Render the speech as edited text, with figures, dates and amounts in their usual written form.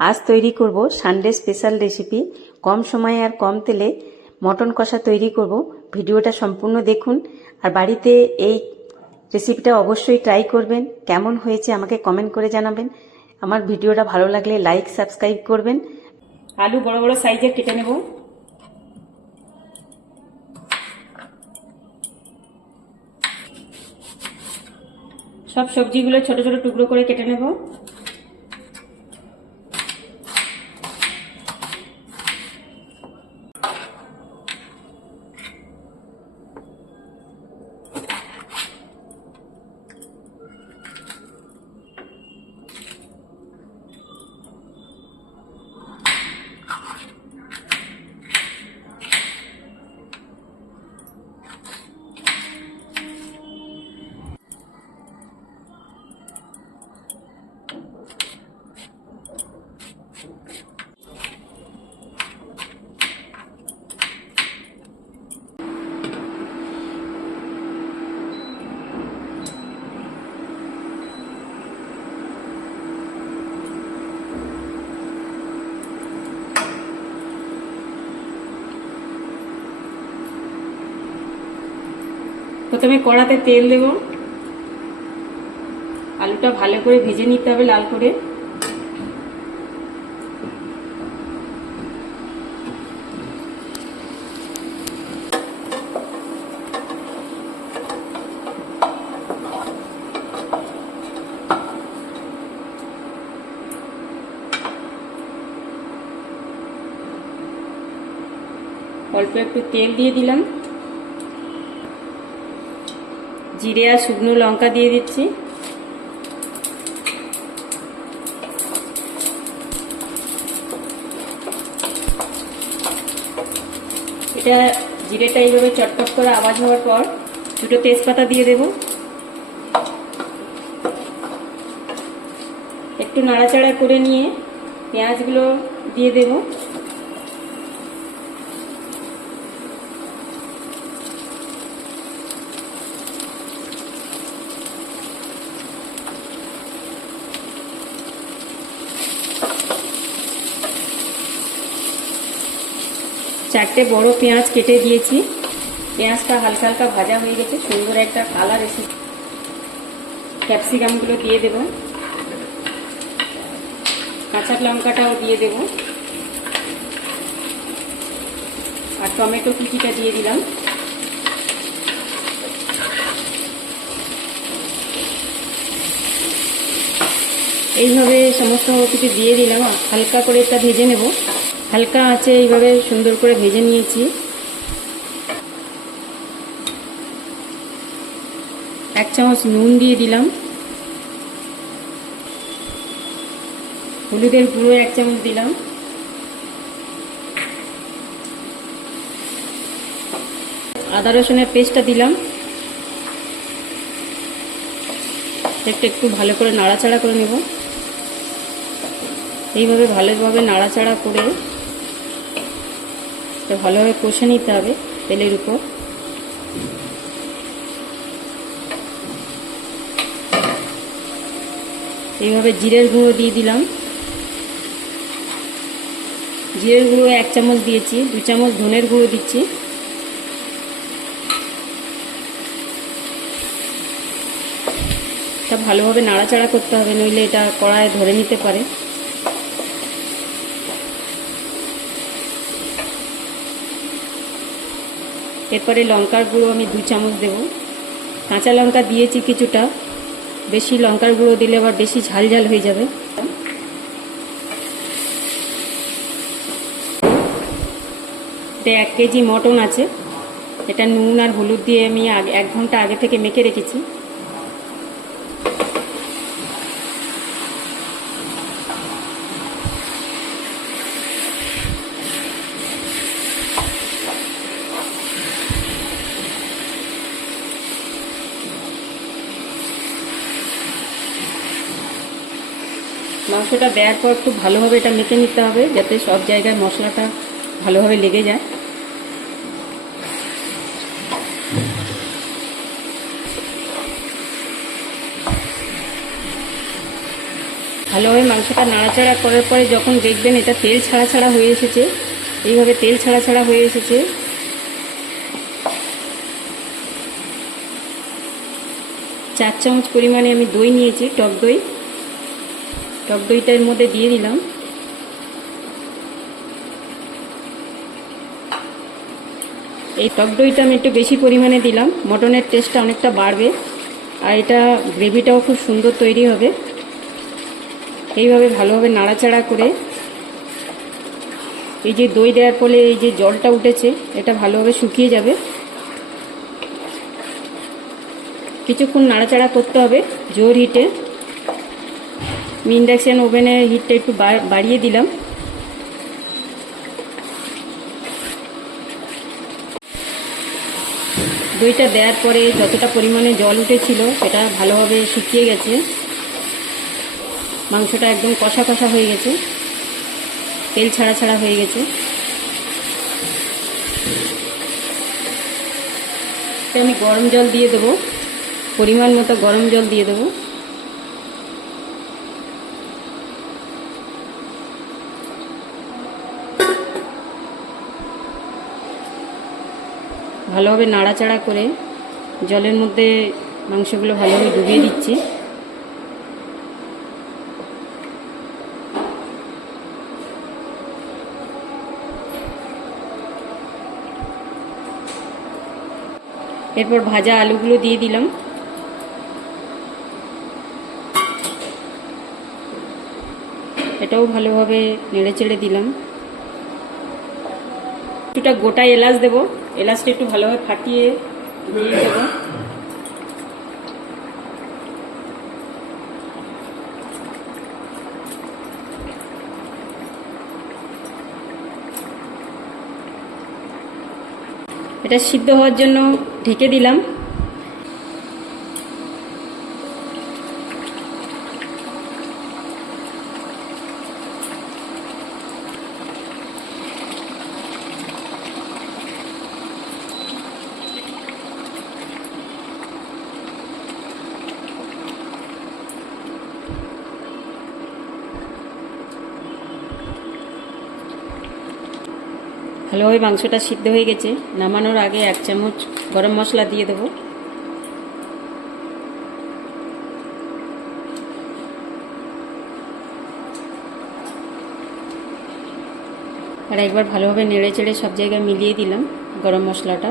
আজ তৈরি করব সানডে স্পেশাল রেসিপি। কম সময়ে আর কম তেলে মটন কষা তৈরি করব। ভিডিওটা সম্পূর্ণ দেখুন আর বাড়িতে এই রেসিপিটা অবশ্যই ট্রাই করবেন। কেমন হয়েছে আমাকে কমেন্ট করে জানাবেন। আমার ভিডিওটা ভালো লাগলে লাইক সাবস্ক্রাইব করবেন। আলু বড় বড় সাইজে কেটে নেব। সব সবজিগুলো ছোট ছোট টুকরো করে কেটে নেব। প্রথমে কড়াতে তেল দেব। আলুটা ভালো করে ভেজে নিতে হবে লাল করে। অল্প একটু তেল দিয়ে দিলাম। জিরে আর শুকনো লঙ্কা দিয়ে দিচ্ছি। এটা জিরেটা এইভাবে চটপট করে আওয়াজ হওয়ার পর দুটো তেজপাতা দিয়ে দেব। একটু নাড়াচাড়া করে নিয়ে পেঁয়াজগুলো দিয়ে দেব। চারটে বড় পেঁয়াজ কেটে দিয়েছি। পেঁয়াজটা হালকা হালকা ভাজা হয়ে গেছে, সুন্দর একটা কালার এসেছে। ক্যাপসিকামগুলো দিয়ে দেব। কাঁচা লঙ্কাটাও দিয়ে দেব আর টমেটো কুচিটা দিয়ে দিলাম। এইভাবে সমস্ত কিছু দিয়ে দিলাম। হালকা করে এটা ভেজে নেব। হালকা আঁচে এইভাবে সুন্দর করে ভেজে নিয়েছি। এক চামচ নুন দিয়ে দিলাম। হলুদের গুঁড়ো এক চামচ দিলাম। আদা রসুনের পেস্টটা দিলাম। একটু ভালো করে নাড়াচাড়া করে নেব। এইভাবে ভালোভাবে নাড়াচাড়া করে ভালোভাবে কষে নিতে হবে তেলের উপর। এইভাবে জিরের গুঁড়ো দিয়ে দিলাম। জিরের গুঁড়ো এক চামচ দিয়েছি। 2 চামচ ধনের গুঁড়ো দিচ্ছি। এটা ভালোভাবে নাড়াচাড়া করতে হবে, নইলে এটা কড়ায় ধরে নিতে পারে। এরপরে লঙ্কার গুঁড়ো আমি 2 চামচ দেব। কাঁচা লঙ্কা দিয়েছি কিছুটা, বেশি লঙ্কার গুঁড়ো দিলে আবার বেশি ঝাল ঝাল হয়ে যাবে। এটা 1 কেজি মটন আছে। এটা নুন আর হলুদ দিয়ে আমি 1 ঘন্টা আগে থেকে মেখে রেখেছি। মাংসটা দেওয়ার পর খুব ভালোভাবে এটা মেখে নিতে হবে, যাতে সব জায়গায় মশলাটা ভালোভাবে লেগে যায়। ভালোভাবে মাংসটা নাড়াচাড়া করার পরে যখন দেখবেন এটা তেল ছাড়া ছাড়া হয়ে এসেছে, এইভাবে তেল ছাড়া ছাড়া হয়ে এসেছে, 4 চামচ পরিমাণে আমি দই নিয়েছি, টক দই। টক দইটা এর মধ্যে দিয়ে দিলাম। এই টক দইটা আমি একটু বেশি পরিমাণে দিলাম, মটনের টেস্টটা অনেকটা বাড়বে আর এটা গ্রেভিটাও খুব সুন্দর তৈরি হবে। এইভাবে ভালোভাবে নাড়াচাড়া করে এই যে দই দেওয়ার ফলে এই যে জলটা উঠেছে এটা ভালোভাবে শুকিয়ে যাবে। কিছুক্ষণ নাড়াচাড়া করতে হবে জোর হিটে। আমি ইন্ডাকশান ওভেনের হিটটা একটু বাড়িয়ে দিলাম। দইটা দেওয়ার পরে যতটা পরিমাণে জল উঠেছিল সেটা ভালোভাবে শুকিয়ে গেছে, মাংসটা একদম কষা কষা হয়ে গেছে, তেল ছাড়া ছাড়া হয়ে গেছে। আমি গরম জল দিয়ে দেবো, পরিমাণ মতো গরম জল দিয়ে দেবো। ভালোভাবে নাড়াচাড়া করে জলের মধ্যে মাংসগুলো ভালোভাবে ডুবিয়ে দিচ্ছি। এরপর ভাজা আলুগুলো দিয়ে দিলাম। এটাও ভালোভাবে নেড়ে চেড়ে দিলাম। কিছুটা গোটা এলাচ দেবো, এলাচটা একটু ভালোভাবে ফাটিয়ে দিয়ে দেবো। এটা সিদ্ধ হওয়ার জন্য ঢেকে দিলাম। ভালোভাবে মাংসটা সিদ্ধ হয়ে গেছে। নামানোর আগে 1 চামচ গরম মশলা দিয়ে দেবো। আর একবার ভালোভাবে নেড়ে চেড়ে সব জায়গায় মিলিয়ে দিলাম গরম মশলাটা।